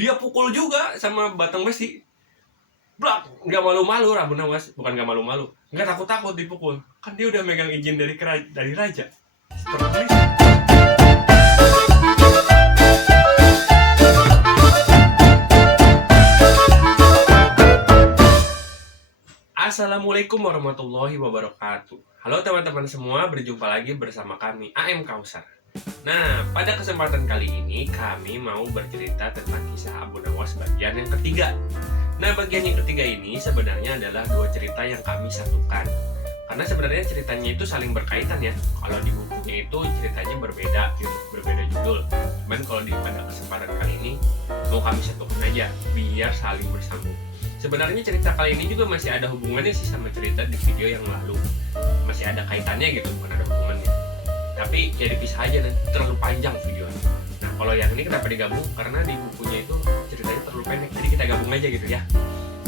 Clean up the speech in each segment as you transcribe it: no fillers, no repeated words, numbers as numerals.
Dia pukul juga sama batang besi. Blak, nggak malu-malu Abu Nawas, bukan nggak malu-malu, nggak takut-takut dipukul. Kan dia udah megang izin dari raja. Tertulis. Assalamualaikum warahmatullahi wabarakatuh. Halo teman-teman semua, berjumpa lagi bersama kami AM Kausar. Nah, pada kesempatan kali ini kami mau bercerita tentang kisah Abu Nawas bagian yang ketiga. Nah, bagian yang ketiga ini sebenarnya adalah dua cerita yang kami satukan. Karena sebenarnya ceritanya itu saling berkaitan ya. Kalau di bukunya itu ceritanya berbeda judul. Cuman kalau pada kesempatan kali ini mau kami satukan aja biar saling bersambung. Sebenarnya cerita kali ini juga masih ada hubungannya sih sama cerita di video yang lalu. Masih ada kaitannya gitu, bukan ada hubungannya. Tapi ya dipisah aja nanti, terlalu panjang videonya. Nah, kalau yang ini kenapa digabung? Karena di bukunya itu ceritanya terlalu pendek, jadi kita gabung aja gitu ya.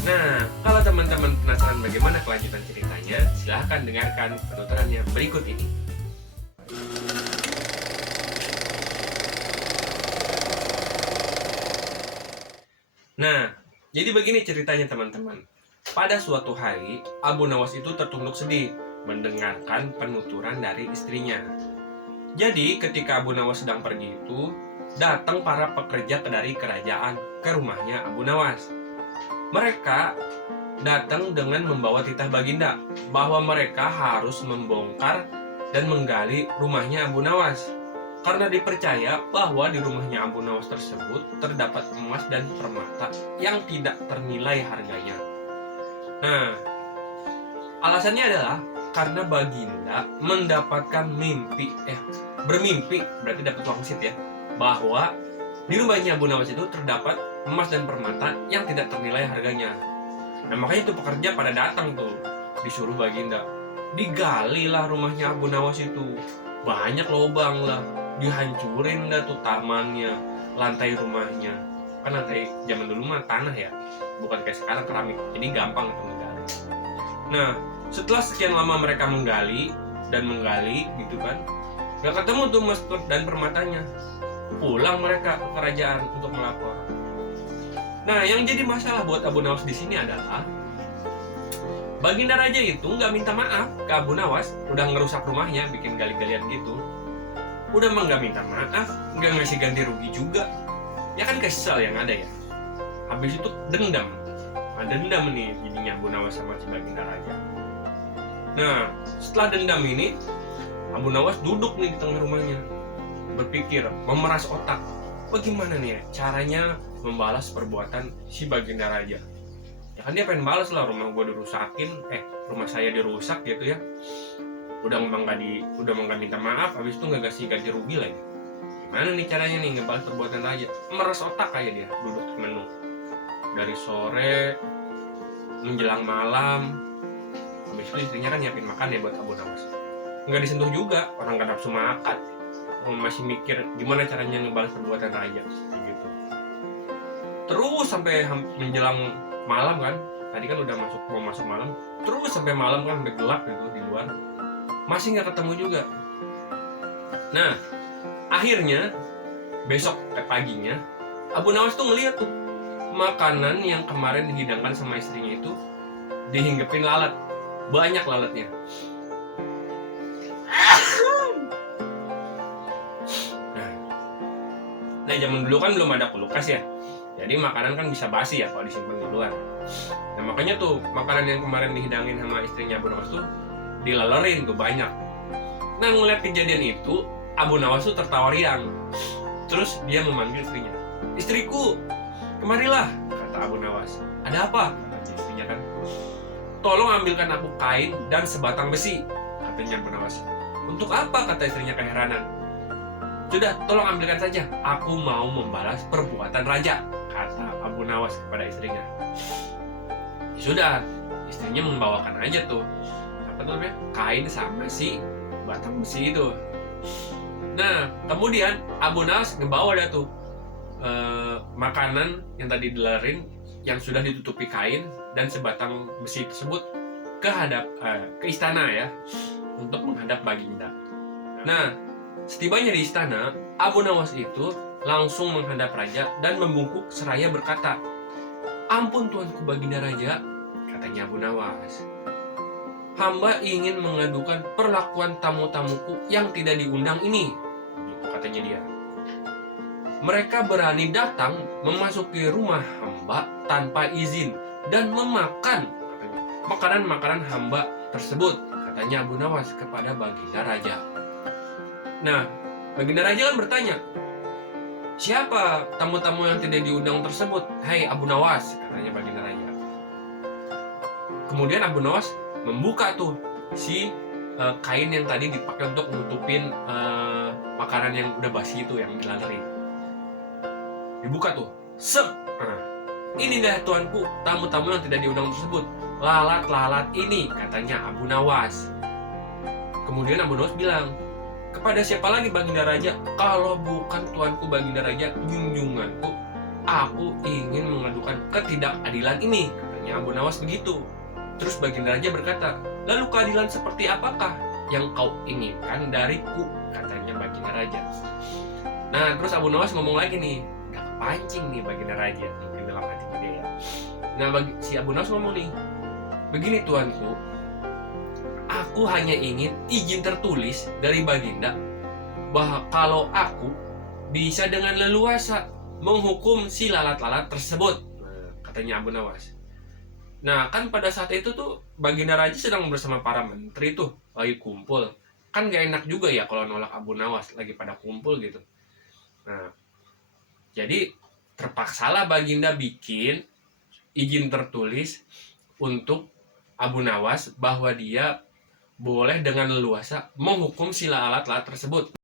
Nah, kalau teman-teman penasaran bagaimana kelanjutan ceritanya, silahkan dengarkan penuturannya berikut ini. Nah, jadi begini ceritanya teman-teman. Pada suatu hari, Abu Nawas itu tertunduk sedih mendengarkan penuturan dari istrinya. Jadi ketika Abu Nawas sedang pergi itu, datang para pekerja dari kerajaan ke rumahnya Abu Nawas. Mereka datang dengan membawa titah baginda bahwa mereka harus membongkar dan menggali rumahnya Abu Nawas. Karena dipercaya bahwa di rumahnya Abu Nawas tersebut terdapat emas dan permata yang tidak ternilai harganya. Nah, alasannya adalah karena baginda mendapatkan bermimpi, berarti dapat wangsit ya, bahwa di rumahnya Abu Nawas itu terdapat emas dan permata yang tidak ternilai harganya. Nah, makanya itu pekerja pada datang tuh, disuruh baginda, digali lah rumahnya Abu Nawas itu. Banyak lubang lah, dihancurin dah tuh tamannya, lantai rumahnya. Kan lantai zaman dulu mah tanah ya, bukan kayak sekarang keramik, jadi gampang itu menggali. Nah, setelah sekian lama mereka menggali gitu kan, gak ketemu tuh emas dan permatanya. Pulang mereka ke kerajaan untuk melapor. Nah, yang jadi masalah buat Abu Nawas di sini adalah baginda raja itu nggak minta maaf ke Abu Nawas, udah ngerusak rumahnya, bikin gali-galian gitu. Udah mah nggak minta maaf, nggak ngasih ganti rugi juga. Ya kan kesel yang ada ya. Habis itu dendam. Nah, dendam nih jadinya Abu Nawas sama si baginda raja. Nah, setelah dendam ini, Abu Nawas duduk nih di tengah rumahnya, berpikir, memeras otak, bagaimana nih ya caranya membalas perbuatan si baginda raja. Ya kan dia pengen balas lah, rumah gue dirusakin, rumah saya dirusak gitu ya. Udah nggak minta maaf, habis itu nggak kasih ganti rugi lagi. Gimana nih caranya nih ngebalas perbuatan raja? Meres otak kayak dia, duduk menung dari sore menjelang malam. Habis itu istrinya kan nyiapin makan ya buat Abu Nawas. Nggak disentuh juga, orang nggak nafsu makan. Masih mikir gimana caranya ngebalas perbuatan raja gitu. Terus sampai menjelang malam kan, tadi kan udah mau masuk malam, terus sampai malam kan udah gelap gitu di luar, masih nggak ketemu juga. Nah, akhirnya besok paginya Abu Nawas tuh ngeliat tuh makanan yang kemarin dihidangkan sama istrinya itu dihinggepin lalat, banyak lalatnya. Nah, zaman dulu kan belum ada kulkas ya, jadi makanan kan bisa basi ya kalau disimpan di luar. Nah, makanya tuh makanan yang kemarin dihidangin sama istrinya Abu Nawas tuh dilalerin tuh banyak. Nah, ngeliat kejadian itu Abu Nawas tuh tertawa riang. Terus dia memanggil istrinya, "Istriku, kemarilah," kata Abu Nawas. "Ada apa?" kata istrinya kan. "Tolong ambilkan aku kain dan sebatang besi," katanya Abu Nawas. "Untuk apa?" kata istrinya keheranan. "Sudah, tolong ambilkan saja. Aku mau membalas perbuatan raja," kata Abu Nawas kepada istrinya. Ya sudah, istrinya membawakan aja tuh kain sama si batang besi itu. Nah, kemudian Abu Nawas ngebawa dah tuh makanan yang tadi dilalerin, yang sudah ditutupi kain dan sebatang besi tersebut ke istana ya, untuk menghadap baginda. Nah, setibanya di istana, Abu Nawas itu langsung menghadap raja dan membungkuk seraya berkata, "Ampun tuanku Baginda Raja," katanya Abu Nawas. "Hamba ingin mengadukan perlakuan tamu-tamuku yang tidak diundang ini," katanya dia. "Mereka berani datang memasuki rumah hamba tanpa izin dan memakan makanan-makanan hamba tersebut," katanya Abu Nawas kepada Baginda Raja. Nah, Baginda Raja kan bertanya, "Siapa tamu-tamu yang tidak diundang tersebut, hai Abu Nawas?" katanya Baginda Raja. Kemudian Abu Nawas membuka tuh si kain yang tadi dipakai untuk nutupin makanan yang udah basi itu, yang dilaleri. Dibuka tuh, sep. Nah, "Ini dah tuanku, tamu-tamu yang tidak diundang tersebut. Lalat-lalat ini," katanya Abu Nawas. Kemudian Abu Nawas bilang, "Kepada siapa lagi Baginda Raja? Kalau bukan tuanku Baginda Raja, junjunganku, aku ingin mengadukan ketidakadilan ini," katanya Abu Nawas begitu. Terus Baginda Raja berkata, "Lalu keadilan seperti apakah yang kau inginkan dariku?" katanya Baginda Raja. Nah, terus Abu Nawas ngomong lagi nih, udah kepancing nih Baginda Raja, mungkin dalam hatinya dia ya. Nah, si Abu Nawas ngomong nih, "Begini tuanku, aku hanya ingin izin tertulis dari Baginda bahwa kalau aku bisa dengan leluasa menghukum si lalat-lalat tersebut," katanya Abu Nawas. Nah, kan pada saat itu tuh Baginda Raja sedang bersama para menteri tuh lagi kumpul. Kan gak enak juga ya kalau nolak Abu Nawas lagi pada kumpul gitu. Nah, jadi terpaksalah Baginda bikin izin tertulis untuk Abu Nawas bahwa dia boleh dengan leluasa menghukum si lalat-lalat tersebut.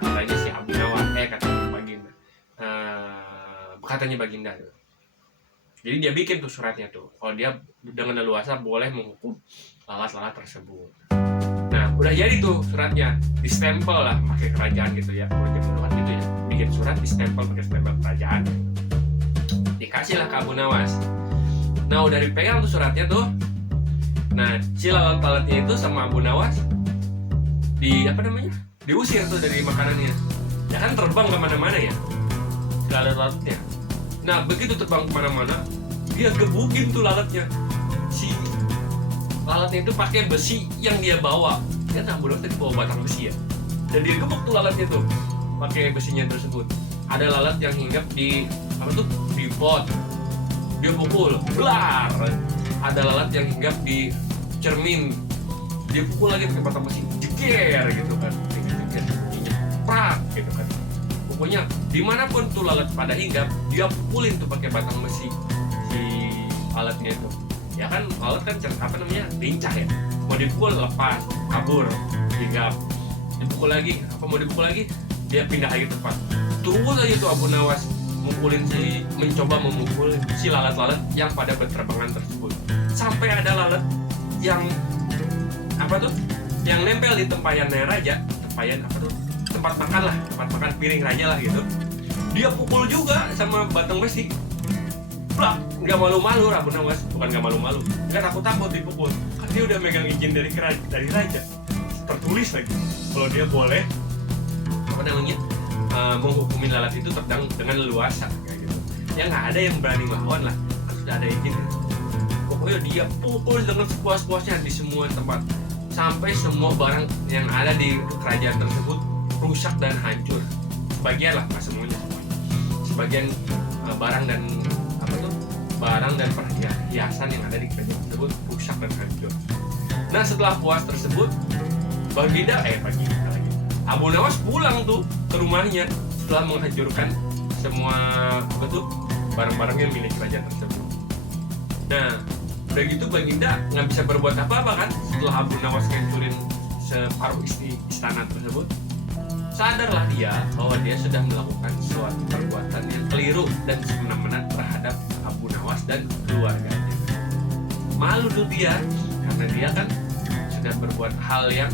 Katanya si Abu Nawas, katanya Baginda. Katanya Baginda. Jadi dia bikin tuh suratnya tuh, kalau dia dengan leluasa boleh menghukum lalat-lalat tersebut. Nah, udah jadi tuh suratnya, distempel lah pakai kerajaan gitu ya, kalau zaman dulu gitu ya, bikin surat distempel pakai stempel kerajaan, dikasih lah ke Abu Nawas. Nah, udah dipegang tuh suratnya tuh. Nah, si lalat-lalatnya itu sama Abu Nawas diusir tuh dari makanannya. Ya kan terbang kemana-mana ya si lalat-lalatnya. Nah, begitu terbang kemana-mana, dia gebukin tuh lalatnya. Si lalatnya itu pakai besi yang dia bawa. Dia Abu Nawas tadi bawa batang besi ya, dan dia gebuk tuh lalatnya tuh pakai besinya tersebut. Ada lalat yang hinggap di di pot, dia pukul, blar. Ada lalat yang hinggap di cermin, dia pukul lagi pakai batang besi, jeger gitu kan, prak gitu kan. Pokoknya dimanapun tuh lalat pada hinggap, dia pukulin tuh pakai batang besi si alatnya itu. Ya kan lalat kan lincah ya, mau dipukul lepas, kabur, hinggap, dipukul lagi, dia pindah lagi tempat. Terus aja tuh Abu Nawas mencoba memukul si lalat-lalat yang pada berterbangan tersebut, sampai ada lalat yang yang nempel di tempayannya raja, tempat makan piring raja lah gitu. Dia pukul juga sama batang besi, plak. Nggak malu-malu Abu Nawas, bukan nggak malu-malu, nggak takut dipukul, kan dia udah megang izin dari raja, tertulis lagi kalau dia boleh menghukumi lalat itu dengan leluasa kayak gitu. Ya nggak ada yang berani melawan lah, kan sudah ada izin. Pokoknya dia pukul dengan sepuas-puasnya di semua tempat, sampai semua barang yang ada di kerajaan tersebut rusak dan hancur. Sebagian lah, nggak semuanya. Sebagian barang dan perhiasan yang ada di kerajaan tersebut rusak dan hancur. Nah, setelah puas tersebut, Abu Nawas pulang tuh ke rumahnya setelah menghancurkan semua barang-barangnya milik kerajaan tersebut. Nah, udah gitu Baginda nggak bisa berbuat apa-apa kan setelah Abu Nawas ngancurin separuh istana tersebut. Sadarlah dia bahwa dia sudah melakukan suatu perbuatan yang keliru dan semena-mena terhadap Abu Nawas dan keluarganya. Malu tuh dia, karena dia kan sudah berbuat hal yang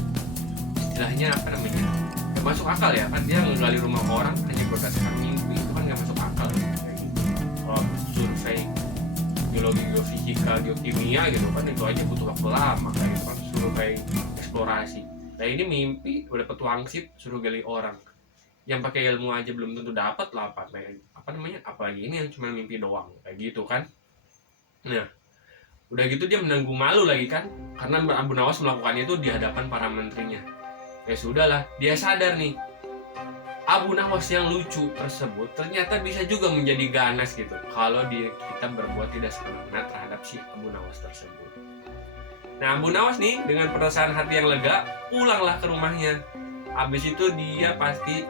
istilahnya gak masuk akal ya kan. Dia menggali rumah orang hanya berdasarkan mimpi, itu kan gak masuk akal kayak gitu. Kalau survei geologi, geofisika, geokimia gitu kan, itu aja butuh waktu lama kayak gitu kan, survei eksplorasi. Nah, ini mimpi udah dapat wangsit suruh gali orang, yang pakai ilmu aja belum tentu dapat lah, apalagi ini yang cuma mimpi doang kayak gitu kan. Nah, udah gitu dia menanggung malu lagi kan, karena Abu Nawas melakukannya itu di hadapan para menterinya. Ya sudahlah, dia sadar nih, Abu Nawas yang lucu tersebut ternyata bisa juga menjadi ganas gitu kalau kita berbuat tidak sempurna terhadap si Abu Nawas tersebut. Nah, Abu Nawas nih dengan perasaan hati yang lega pulanglah ke rumahnya. Habis itu dia pasti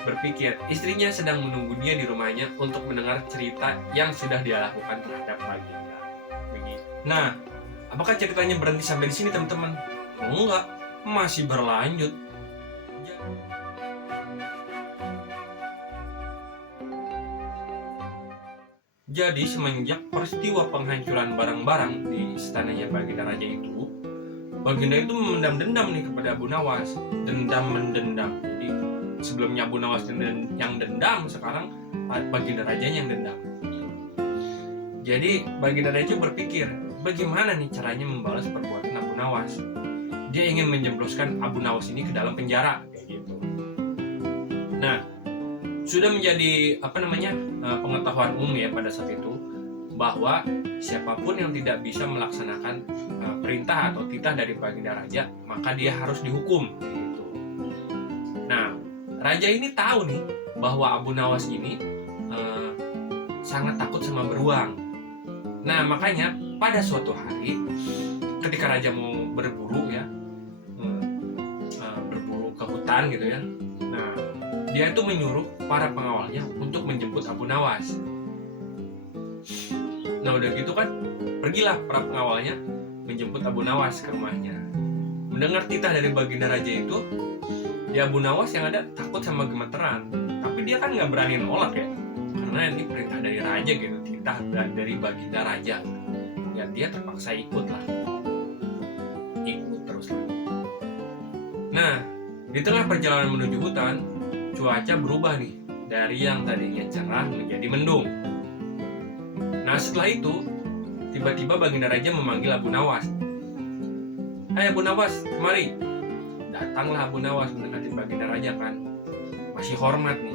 berpikir istrinya sedang menunggu dia di rumahnya untuk mendengar cerita yang sudah dia lakukan terhadap baginda. Begitu. Nah, apakah ceritanya berhenti sampai di sini teman-teman? Enggak, masih berlanjut. Jadi semenjak peristiwa penghancuran barang-barang di istananya Baginda Raja itu, Baginda itu memendam dendam nih kepada Abu Nawas. Dendam mendendam. Jadi sebelumnya Abu Nawas yang dendam, sekarang Baginda Rajanya yang dendam. Jadi Baginda Raja berpikir, bagaimana nih caranya membalas perbuatan Abu Nawas? Dia ingin menjebloskan Abu Nawas ini ke dalam penjara kayak gitu. Nah, sudah menjadi pengetahuan umum ya pada saat itu bahwa siapapun yang tidak bisa melaksanakan perintah atau titah dari Baginda Raja, maka dia harus dihukum gitu. Nah, raja ini tahu nih bahwa Abu Nawas ini sangat takut sama beruang. Nah, makanya pada suatu hari ketika raja mau berburu ya, berburu ke hutan gitu ya. Nah, dia itu menyuruh para pengawalnya untuk menjemput Abu Nawas. Nah, udah gitu kan, pergilah para pengawalnya menjemput Abu Nawas ke rumahnya. Mendengar titah dari Baginda Raja itu, ya Abu Nawas yang ada takut sama gemeteran. Tapi dia kan nggak berani nolak ya, karena ini perintah dari raja gitu, titah dari Baginda Raja. Ya dia terpaksa ikut terus lah. Nah, di tengah perjalanan menuju hutan, cuaca berubah nih dari yang tadinya cerah menjadi mendung. Nah, setelah itu tiba-tiba Baginda Raja memanggil Abu Nawas. Hai Abu Nawas, kemari. Datanglah Abu Nawas mendekati Baginda Raja kan, masih hormat nih.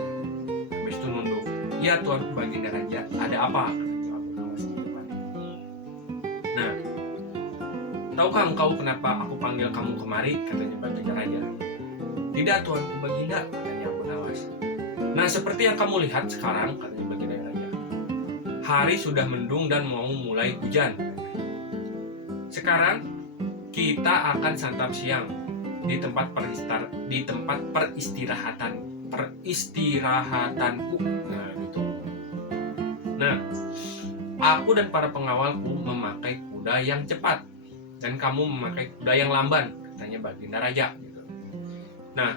Habis itu nunduk. Ya Tuan Baginda Raja, ada apa? Kata Abu Nawas di depan. Nah, tahukah engkau kenapa aku panggil kamu kemari? Katanya Baginda Raja. Tidak Tuan Baginda, katanya Abu Nawas. Nah, seperti yang kamu lihat sekarang, katanya Baginda Raja, hari sudah mendung dan mau mulai hujan. Sekarang kita akan santap siang di tempat peristirahatanku. Nah, gitu. Nah, aku dan para pengawalku memakai kuda yang cepat dan kamu memakai kuda yang lamban, katanya Baginda Raja. Gitu. Nah,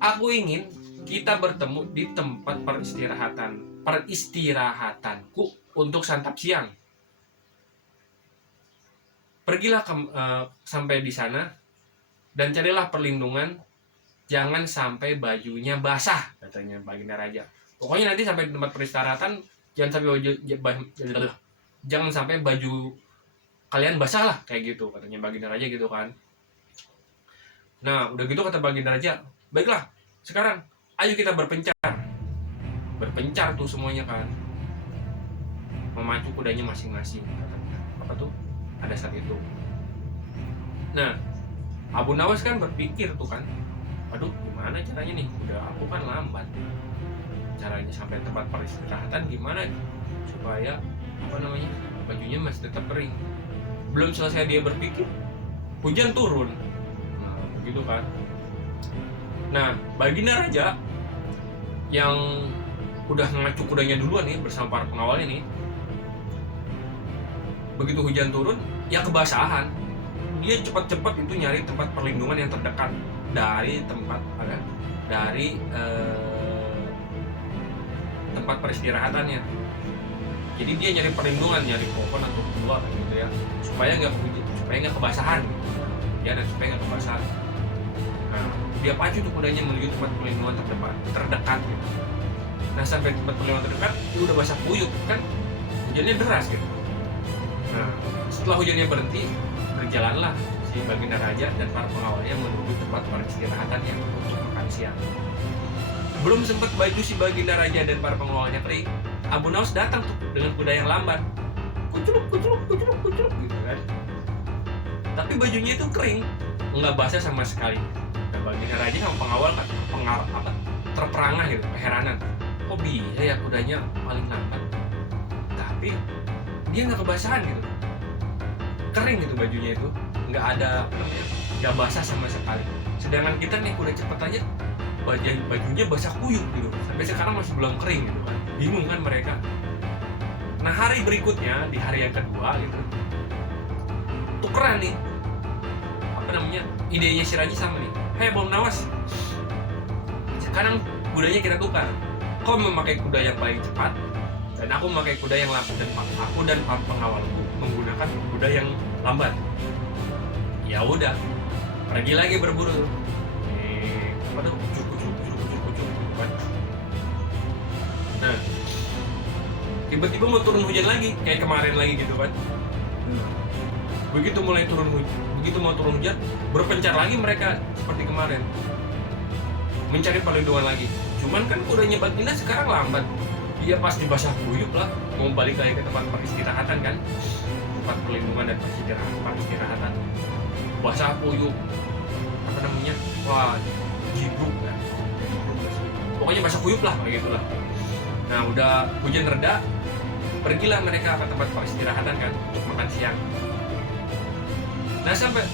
aku ingin kita bertemu di tempat peristirahatanku untuk santap siang. Pergilah sampai di sana dan carilah perlindungan, jangan sampai bajunya basah, katanya Baginda Raja. Pokoknya nanti sampai di tempat peristirahatan jangan sampai baju kalian basah lah, kayak gitu katanya Baginda Raja gitu kan. Nah, udah gitu kata Baginda Raja, baiklah, sekarang ayo kita berpencar tuh semuanya kan, memacu kudanya masing-masing, katanya. Apa tuh? Ada saat itu. Nah, Abu Nawas kan berpikir tuh kan, aduh gimana caranya nih, udah aku kan lambat, caranya sampai tempat peristirahatan gimana supaya bajunya masih tetap kering. Belum selesai dia berpikir, hujan turun. Nah, begitu kan. Nah, Baginda Raja yang udah memacu kudanya duluan nih bersama para pengawalnya nih, begitu hujan turun, ya kebasahan. Dia cepat-cepat itu nyari tempat perlindungan yang terdekat dari tempat tempat peristirahatannya. Jadi dia nyari perlindungan, nyari pohon atau gua gitu ya, supaya nggak kebasahan gitu. Ya, dan supaya nggak kebasahan. Nah, dia pacu tuh kudanya menuju tempat perlindungan terdekat gitu. Nah, sampai tempat perlindungan terdekat, dia udah basah kuyup kan, hujannya deras gitu. Nah, setelah hujannya berhenti, berjalanlah si Baginda Raja dan para pengawalnya menuju tempat peristirahatannya untuk makan siang. Belum sempat baju si Baginda Raja dan para pengawalnya kering, Abu Nawas datang tuh dengan kuda yang lambat. Kuculuk, kuculuk, kuculuk, kuculuk gitu kan. Tapi bajunya itu kering, nggak basah sama sekali. Nah, Baginda Raja sama pengawal kan terperangah gitu, keheranan. Kok bisa ya kudanya paling lambat, tapi dia nggak kebasahan gitu, kering gitu bajunya itu, nggak ada nggak basah sama sekali. Sedangkan kita nih kuda cepat aja bajunya basah kuyup gitu, sampai sekarang masih belum kering gitu kan. Bingung kan mereka. Nah hari berikutnya, di hari yang kedua gitu, tukeran nih, idenya si Raja sama nih. Hei Abu Nawas, sekarang kudanya kita tukar. Kau memakai kuda yang paling cepat, dan aku memakai kuda yang lambat, dan aku dan pengawalku menggunakan kuda yang lambat. Ya udah, pergi lagi berburu. Nah, tiba-tiba mau turun hujan lagi, kayak kemarin lagi gitu kan. Begitu mau turun hujan, berpencar lagi mereka seperti kemarin, mencari perlindungan lagi. Cuman kan kudanya Baginda sekarang lambat, dia pasti basah kuyup lah, mau balik lagi ke tempat peristirahatan kan, tempat perlindungan dan peristirahatan. Basah kuyup, wah jibruk kan, pokoknya basah kuyup lah kayak gitulah. Nah udah hujan reda, pergilah mereka ke tempat peristirahatan kan untuk makan siang. Nah sampai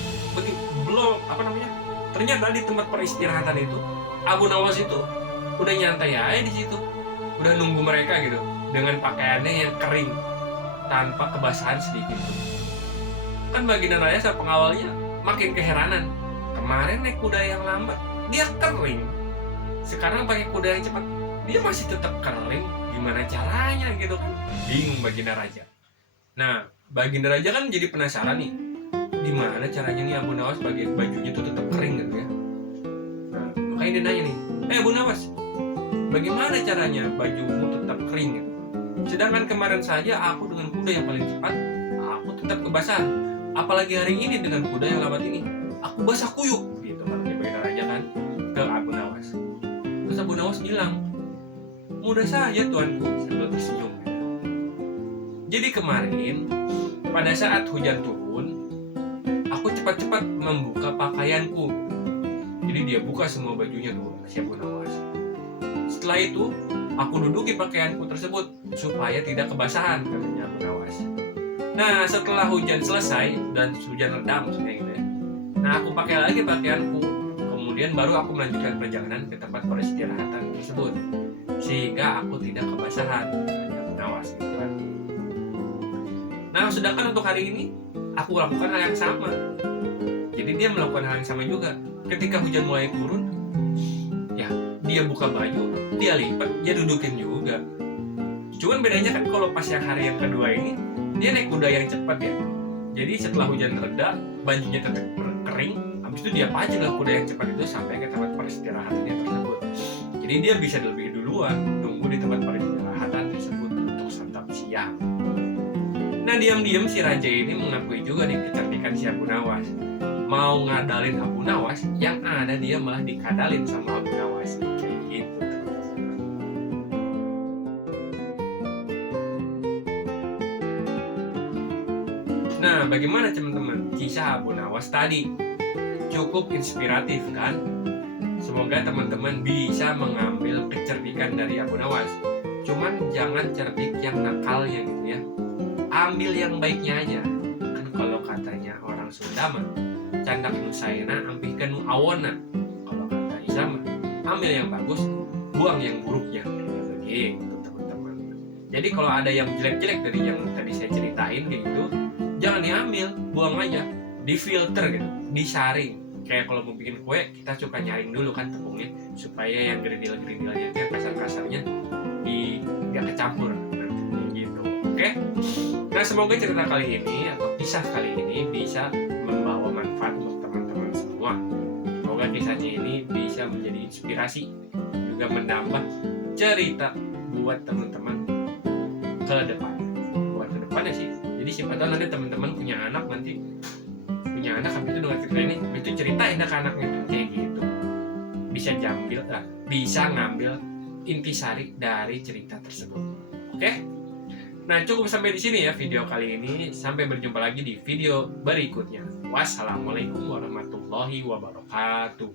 ternyata di tempat peristirahatan itu Abu Nawas itu udah nyantai aja di situ, udah nunggu mereka gitu dengan pakaiannya yang kering tanpa kebasahan sedikit. Kan Baginda Raja sama pengawalnya makin keheranan. Kemarin naik kuda yang lambat, dia kering. Sekarang pakai kuda yang cepat, dia masih tetap kering. Gimana caranya gitu kan? Bingung Baginda Raja. Nah, Baginda Raja kan jadi penasaran nih, gimana caranya nih Abu Nawas bajunya tuh tetap kering gitu ya. Nah, makanya dia nanya nih, Abu Nawas, bagaimana caranya bajumu tetap kering gitu? Sedangkan kemarin saja aku dengan kuda yang paling cepat, aku tetap kebasahan. Apalagi hari ini dengan kuda yang lambat ini, aku basah kuyup gitu kan, Baginda Raja kan ke Abu Nawas. Terus Abu Nawas bilang, mudah saja tuanku, sambil tersenyum. Jadi kemarin pada saat hujan turun, aku cepat-cepat membuka pakaianku. Jadi dia buka semua bajunya tuh si Abu Nawas. Setelah itu aku duduki pakaianku tersebut supaya tidak kebasahan, katanya Abu Nawas. Nah setelah hujan selesai dan hujan reda maksudnya gitu ya, nah aku pakai lagi pakaianku, kemudian baru aku melanjutkan perjalanan ke tempat peristirahatan tersebut sehingga aku tidak kebasahan, katanya Abu Nawas gitu kan. Nah sedangkan untuk hari ini aku lakukan hal yang sama. Jadi dia melakukan hal yang sama juga. Ketika hujan mulai turun, ya dia buka baju, dia lipat, dia dudukin juga. Cuman bedanya kan kalau pas yang hari yang kedua ini, dia naik kuda yang cepat ya. Jadi setelah hujan reda, bajunya tetap kering. Habis itu dia pacu lah kuda yang cepat itu sampai ke tempat peristirahatannya tersebut. Jadi dia bisa lebih duluan nunggu di tempat peristirahatan tersebut untuk santap siang. Nah diam-diam si Raja ini mengakui juga di kecerdikan si Abu Nawas. Mau ngadalin Abu Nawas, yang ada dia malah dikadalin sama Abu Nawas. Gitu. Nah bagaimana teman-teman kisah Abu Nawas tadi? Cukup inspiratif kan? Semoga teman-teman bisa mengambil kecerdikan dari Abu Nawas. Cuman jangan cerdik yang nakalnya gitu ya. Ambil yang baiknya aja. Kan kalau katanya orang Sunda mah, candak nu saena ampihkeun nu awonna. Kalau kata Islam mah, ambil yang bagus, buang yang buruknya. Gitu teman-teman. Jadi kalau ada yang jelek-jelek dari yang tadi saya ceritain gitu, jangan diambil, buang aja. Difilter gitu, disaring. Kayak kalau mau bikin kue, kita suka nyaring dulu kan tepungnya supaya yang gerindil-gerindilnya, yang kasar-kasarnya nggak kecampur nanti gitu. Oke? Nah semoga cerita kali ini atau kisah kali ini bisa membawa manfaat untuk teman-teman semua. Semoga kisahnya ini bisa menjadi inspirasi, juga menambah cerita buat teman-teman ke depan. Buat ke depannya sih. Jadi siapa tahu nanti teman-teman punya anak habis itu dengan cerita ini, itu ceritain ke anaknya kayak gitu. Bisa bisa ngambil intisari dari cerita tersebut. Oke? Nah, cukup sampai di sini ya video kali ini. Sampai berjumpa lagi di video berikutnya. Wassalamualaikum warahmatullahi wabarakatuh.